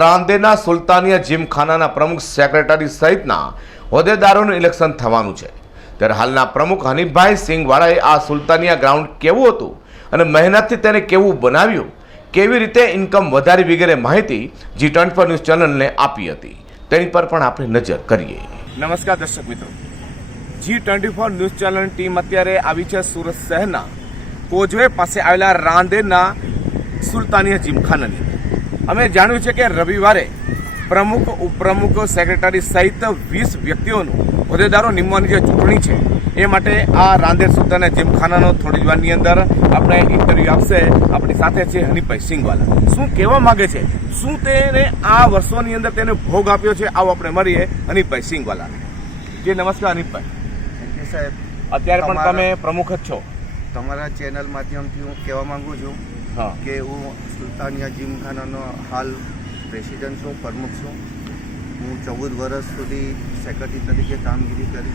રાંદેરના સુલતાનિયા જીમખાનાના પ્રમુખ સેક્રેટરી સહિતના હોદ્દેદારોનું ઇલેક્શન થવાનું છે. ત્યારે હાલના પ્રમુખ હનીફભાઈ સિંઘવાળાએ આ સુલતાનિયા ગ્રાઉન્ડ કેવું હતું અને મહેનતથી તેને કેવું બનાવ્યું, કેવી રીતે ઇન્કમ વધારી વગેરે માહિતી જી ટ્વેન્ટી ફોર ન્યૂઝ ચેનલને આપી હતી. તેની પર પણ આપણે નજર કરીએ. નમસ્કાર દર્શક મિત્રો. G twenty four news channel team અત્યારે આવી છે સુરત શહેરના. કોજવે પાસે આવેલા રાંદેના સુલતાનિયા જીમખાનાની. અમે જાણ્યું છે કે રવિવારે પ્રમુખ ઉપપ્રમુખ સેક્રેટરી સહિત વીસ વ્યક્તિઓનું હોદ્દેદારો નિમવાની જે ચૂંટણી છે એ માટે આ રાંદેર સુલતાનિયા જીમખાનાનો થોડી જ વારની અંદર આપણે ઇન્ટરવ્યુ આપશે. આપણી સાથે છે હનીભાઈ સિંઘવાલા. શું કહેવા માંગે છે? શું તેને આ વર્ષોની અંદર તેને ભોગ આપ્યો છે? આવો આપણે મળીએ હનીભાઈ સિંઘવાલા. જે નમસ્કાર હનીફભાઈ સાહેબ. અત્યારે પણ તમે પ્રમુખ જ છો. તમારા ચેનલ માધ્યમથી હું કહેવા માંગુ છું કે હું સુલતાનિયા જીમખાનાનો હાલ પ્રેસિડેન્ટ છું પ્રમુખ છું. હું ચૌદ વર્ષ સુધી સેક્રેટરી તરીકે કામગીરી કરી.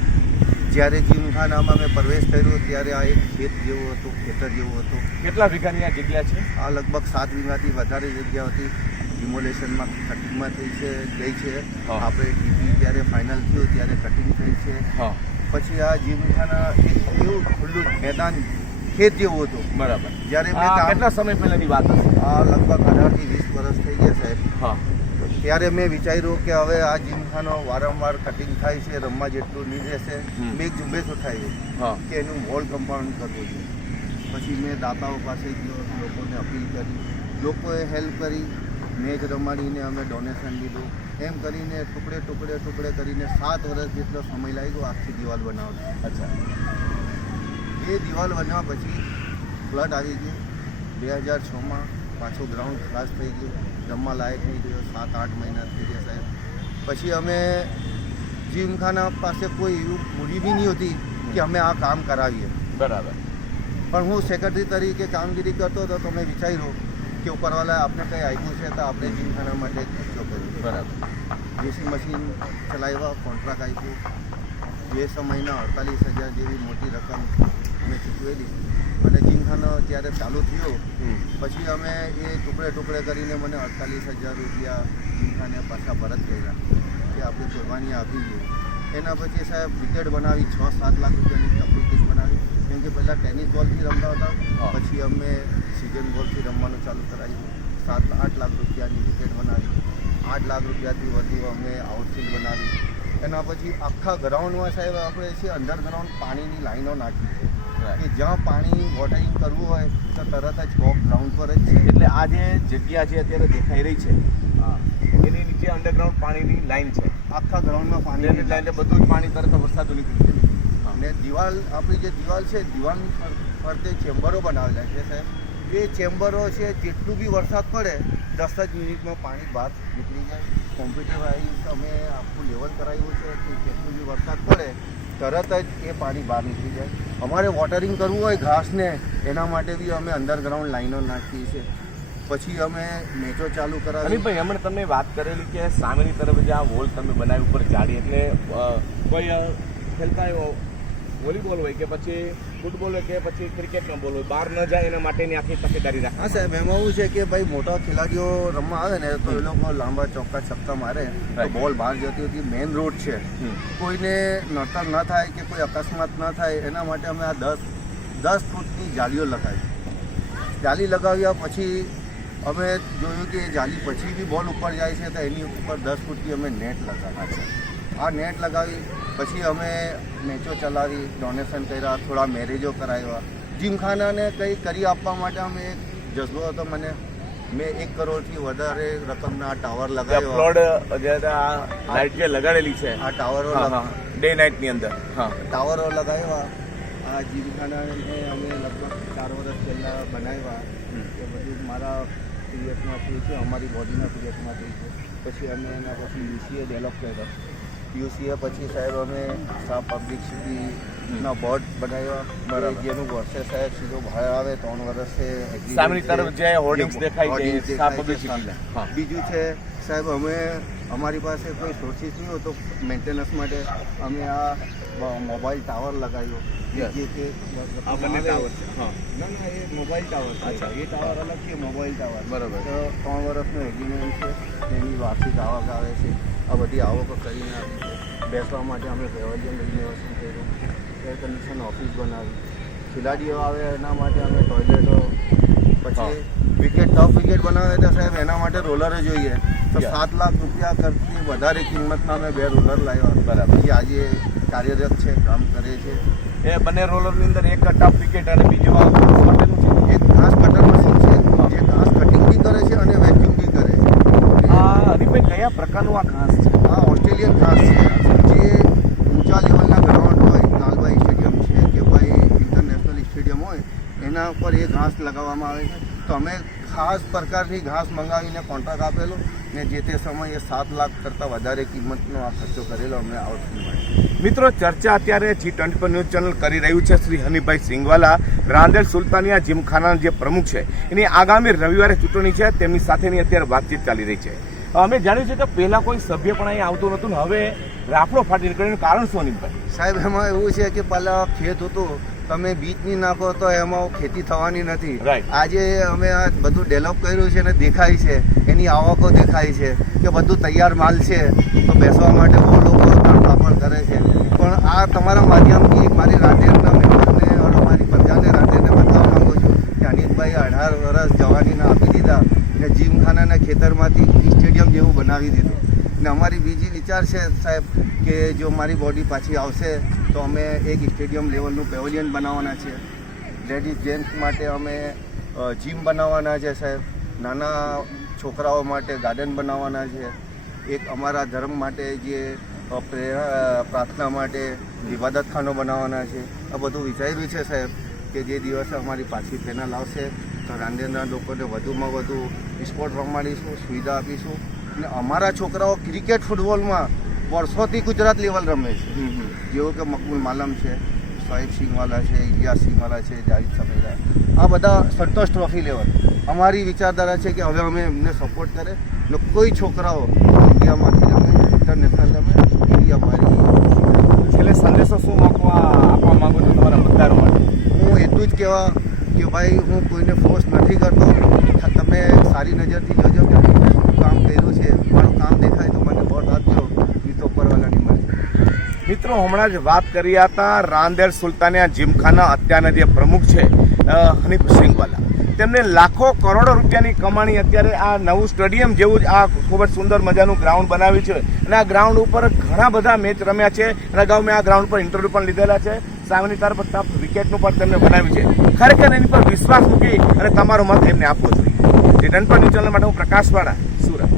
જ્યારે જીમખાનામાં મેં પ્રવેશ કર્યો ત્યારે આ એક ખેત જેવું હતું ખેતર જેવું હતું. કેટલા વીઘાની આ જગ્યા છે? આ લગભગ સાત વીઘાથી વધારે જગ્યા હતી. ડિમોલેશનમાં કટિંગમાં થઈ છે ગઈ છે. આપણે ટીપી જ્યારે ફાઇનલ થયું ત્યારે કટિંગ થઈ છે. પછી આ જીમખાના એક એવું ખુલ્લું મેદાન ખેત જેવું હતું. બરાબર. જ્યારે મેં કેટલા સમય પહેલાની વાત આ લગભગ અઢારથી વીસ વર્ષ થઈ ગયા સાહેબ. હા. ત્યારે મેં વિચાર્યું કે હવે આ જીમખાનો વારંવાર કટિંગ થાય છે રમવા જેટલું નહીં રહેશે. મેં એક ઝુંબેશ ઉઠાવી કે એનું વોલ કમ્પાઉન્ડ કરવું જોઈએ પછી મેં દાતાઓ પાસે ગયો લોકોને અપીલ કરી. લોકોએ હેલ્પ કરી. મેચ રમાડીને અમે ડોનેશન લીધું. એમ કરીને ટુકડે ટુકડે ટુકડે કરીને સાત વર્ષ જેટલો સમય લાગ્યો આખી દિવાલ બનાવતા અચ્છા. એ દિવાલ બન્યા પછી ફ્લડ આવી ગયું. બે હજાર છમાં પાછું ગ્રાઉન્ડ ખલાસ થઈ ગયું. રમવા લાયક થઈ ગયો સાત આઠ મહિના થઈ ગયા સાહેબ. પછી અમે જીમખાના પાસે કોઈ એવું મૂડી બી નહીં હતી કે અમે આ કામ કરાવીએ. બરાબર. પણ હું સેક્રેટરી તરીકે કામગીરી કરતો હતો તો મેં વિચાર્યું કે ઉપરવાલાએ આપણે કંઈ આપ્યું છે તો આપણે જીમખાના માટે ખર્ચો કર્યો બરાબર. જેસી મશીન ચલાવ્યા કોન્ટ્રાક્ટ આપ્યું. જે સમયના અડતાલીસ હજાર જેવી મોટી રકમ અમે ચૂકવેલી. અને જીમખાનો જ્યારે ચાલુ થયો પછી અમે એ ટુકડે ટુકડે કરીને મને અડતાલીસ હજાર રૂપિયા જીમખાને પાછા પરત કર્યા કે આપણે કુરબાની આપી છે એના પછી સાહેબ વિકેટ બનાવી છ સાત લાખ રૂપિયાની વિકેટ બનાવી. કેમ કે પહેલાં ટેનિસ બોલથી રમતા હતા પછી અમે સિઝન બોલથી રમવાનું ચાલુ કરાવ્યું. સાત આઠ લાખ રૂપિયાની વિકેટ બનાવી. આઠ લાખ રૂપિયાથી વધુ અમે આઉટફિલ્ડ બનાવી. એના પછી આખા ગ્રાઉન્ડમાં સાહેબ આપણે છે અંડરગ્રાઉન્ડ પાણીની લાઈનો નાખી. છે કે જ્યાં પાણી વોટરિંગ કરવું હોય તો તરત જ કોક ગ્રાઉન્ડ પર જ છે. એટલે આ જે જગ્યા છે અત્યારે દેખાઈ રહી છે એની નીચે અંડરગ્રાઉન્ડ પાણીની લાઈન છે. આખા ગ્રાઉન્ડમાં પાણી લઈને બધું જ પાણી તરત વરસાદ નીકળી જાય અને દિવાલ આપણી જે દિવાલ છે દિવાલની ફરતે ચેમ્બરો બનાવેલા છે સાહેબ. એ ચેમ્બરો છે, જેટલું બી વરસાદ પડે, દસ જ મિનિટમાં પાણી બહાર નીકળી જાય. કોમ્પ્યુટર વાઇઝ અમે આખું લેવલ કરાવ્યું છે કે જેટલું બી વરસાદ પડે, તરત જ એ પાણી બહાર નીકળી જાય. અમારે વોટરિંગ કરવું હોય ઘાસને, એના માટે બી અમે અંડરગ્રાઉન્ડ લાઈનો નાખીએ છીએ. પછી અમે મેચો ચાલુ કરાવી ભાઈ, હમણાં તમે વાત કરેલી કે સામેની તરફ જે આ વોલ તમે બનાવી ઉપર જાડી એટલે કોઈ ખેલતા વોલીબોલ હોય કે પછી ફૂટબોલ હોય કે પછી ક્રિકેટનો બોલ હોય બહાર ન જાય એના માટેની આખી તકેદારી રાખે. હા સાહેબ એમાં એવું છે કે ભાઈ મોટા ખેલાડીઓ રમવા આવે ને તો એ લોકો લાંબા ચોક્કા છક્કા મારે. તો બોલ બહાર જતી હતી મેઇન રોડ છે. કોઈને નડતર ન થાય કે કોઈ અકસ્માત ન થાય એના માટે અમે આ દસ દસ ફૂટની જાળીઓ લગાવી. જાળી લગાવ્યા પછી અમે જોયું કે જાળી જાલી પછી બી બોલ ઉપર જાય છે તો એની ઉપર દસ ફૂટની અમે નેટ લગાવ્યા છે. આ નેટ લગાવી પછી અમે મેચો ચલાવી ડોનેશન કર્યા થોડા મેરેજો કરાવ્યા. જીમખાનાને કંઈ કરી આપવા માટે અમે એક જજ્બો હતો મને મેં એક કરોડથી વધારે રકમના ટાવર લગાવ્યો. ફ્લોડ જે આ લાઇટ જે લગાડેલી છે. આ ટાવરો ડે નાઇટની અંદર. હા. ટાવરો લગાવ્યા. આ જીમખાનાને અમે લગભગ ચાર વર્ષ પહેલાં બનાવ્યા. એ બધું મારા પીરિયડમાં થયું છે અમારી બોડીના પીએફમાં થયું છે. પછી અમે એના પછી યુસીએ ડેવલપ કર્યો. યુસીએ પછી સાહેબ અમે સા પબ્લિક સુધી ના બોર્ડ બનાવ્યા બરાબર. કે જેનું વર્ષે સાહેબ સીધો બહાર આવે ત્રણ વર્ષે agreement સામેની છે. તરફ જે hoardings જે દેખાય છે, hoardings એ દેખાય છે, publicity ના. હા. બીજું છે સાહેબ અમે અમારી પાસે કોઈ સોર્સિસ નહીં હોતો મેન્ટેનન્સ માટે અમે આ બ- મોબાઈલ ટાવર લગાવ્યો Yes. જે કે આ બંને ટાવર છે હા ના ના એ મોબાઈલ ટાવર છે અચ્છા. એ ટાવર અલગ છે મોબાઈલ ટાવર બરાબર. તો ત્રણ વર્ષનું એગ્રીમેન્ટ છે એની વાર્ષિક આવક આવે છે આ બધી આવકો કરીને બેસવા માટે અમે પેવલિયન રિનોવેશન કર્યું. એર કન્ડિશન ઓફિસ બનાવી. ખેલાડીઓ આવે એના માટે અમે ટોયલેટો પછી વિકેટ ટફ વિકેટ બનાવે તો સાહેબ એના માટે રોલર જોઈએ. તો સાત લાખ રૂપિયા કરતી વધારે કિંમતના અમે બે રોલર લાવ્યા. બરાબર. જે આજે કાર્યરત છે કામ કરે છે. એ બંને રોલરની અંદર એક ટફ વિકેટ અને બીજો આ છે એક ઘાસ કટર મશીન છે જે ઘાસ કટિંગ બી કરે છે અને વેક્યુમ બી કરે છે આ હરીભાઈ કયા પ્રકારનું આ ઘાસ છે? આ ઓસ્ટ્રેલિયન ઘાસ છે. જે ઊંચા લેવલના ગ્રાઉન્ડ હોય લાલભાઈ સ્ટેડિયમ છે કે ભાઈ ઇન્ટરનેશનલ સ્ટેડિયમ હોય એના ઉપર એ ઘાસ લગાવવામાં આવે છે. તો અમે ખાસ પ્રકારની ઘાસ મંગાવીને કોન્ટ્રાક્ટ આપેલો ને જે તે સમયે સાત લાખ કરતાં વધારે કિંમતનો આ ખર્ચો કરેલો અમને આઉટફિટ મિત્રો ચર્ચા અત્યારે જી ટ્વેન્ટી પર ન્યૂઝ ચેનલ કરી રહ્યું છે શ્રી હનીભાઈ સિંગવાલા રાંદેર સુલતાનિયા જીમખાનાના જે પ્રમુખ છે. એની આગામી રવિવારે ચૂંટણી છે તેમની સાથેની અત્યારે વાતચીત ચાલી રહી છે. અમે જાણ્યું છે કે પહેલા કોઈ સભ્ય પણ અહીં આવતું નતું ને હવે રાફડો ફાટી નીકળ્યો કારણ શું હનીભાઈ સાહેબ એમાં એવું છે કે પહેલા ખેત હતું તમે બીજ નહીં નાખો તો એમાં ખેતી થવાની નથી. આજે અમે આ બધું ડેવલપ કર્યું છે અને દેખાય છે એની આવકો દેખાય છે કે બધું તૈયાર માલ છે તો બેસવા માટે બહુ લોકો તડપાપડ કરે છે. પણ આ તમારા માધ્યમથી મારી રાંદેરના મેમ્બરને અને મારી પ્રજાને રાંદેરને બતાવવા માંગુ છું કે અનિતભાઈ અઢાર વર્ષ જવાનીના આપી દીધા. ને જીમખાનાના ખેતરમાંથી સ્ટેડિયમ જેવું બનાવી દીધું. ને અમારી બીજી વિચાર છે સાહેબ કે જો મારી બોડી પાછી આવશે, તો અમે એક સ્ટેડિયમ લેવલનું પેવેલિયન બનાવવાના છે. લેડીઝ જેન્ટ્સ માટે અમે જીમ બનાવવાના છે સાહેબ. નાના છોકરાઓ માટે ગાર્ડન બનાવવાના છે. એક અમારા ધર્મ માટે જે પ્રાર્થના માટે વિવાદતખાનો બનાવવાના છે. આ બધું વિચાર્યું છે સાહેબ કે જે દિવસે અમારી પાછી પેનલ આવશે, તો રાંદેરના લોકોને વધુમાં વધુ સ્પોર્ટ રમાડીશું સુવિધા આપીશું. અને અમારા છોકરાઓ ક્રિકેટ ફૂટબોલમાં વર્ષોથી ગુજરાત લેવલ રમે છે. જેવો કે મકબૂલ માલમ છે સાહેબ સિંહવાલા છે ઇલિયાસ સિંહવાલા છે જાહિદ સફેદા આ બધા સંતોષ ટ્રોફી લેવલ. અમારી વિચારધારા છે કે હવે અમે એમને સપોર્ટ કરે ને કોઈ છોકરાઓ ઇન્ડિયામાંથી રમે ઇન્ટરનેશનલ રમે એવી અમારી છેલ્લે સંદેશો શું આપવા આપવા માંગુ છું તમારા મતદારો માટે? હું એટલું જ કહેવા કે ભાઈ, હું કોઈને ફોર્સ નથી કરતો. તમે સારી નજરથી જોજો કે શું કામ કર્યું છે? મારું કામ દેખાય તો મને વોટ આપજો. એ તો ઉપરવાલાની મિત્રો, હમણાં જ વાત કરી હતા રાંદેર સુલતાનિયા જીમખાના અત્યારના જે પ્રમુખ છે હનીફ સિંગવાલા તેમને લાખો કરોડો રૂપિયાની કમાણી અત્યારે આ નવું સ્ટેડિયમ જેવું જ આ ખૂબ જ સુંદર મજાનું ગ્રાઉન્ડ બનાવ્યું છે. અને આ ગ્રાઉન્ડ ઉપર ઘણા બધા મેચ રમ્યા છે. અને અગાઉ મેં આ ગ્રાઉન્ડ પર ઇન્ટરવ્યૂ પણ લીધેલા છે. સામેની તરફ વિકેટનું પણ તેમને બનાવ્યું છે. ખરેખર એની પર વિશ્વાસ મૂકી અને તમારો મત એમને આપવો જોઈએ. જે પર ન્યૂઝ ચેનલ માટે હું પ્રકાશવાળા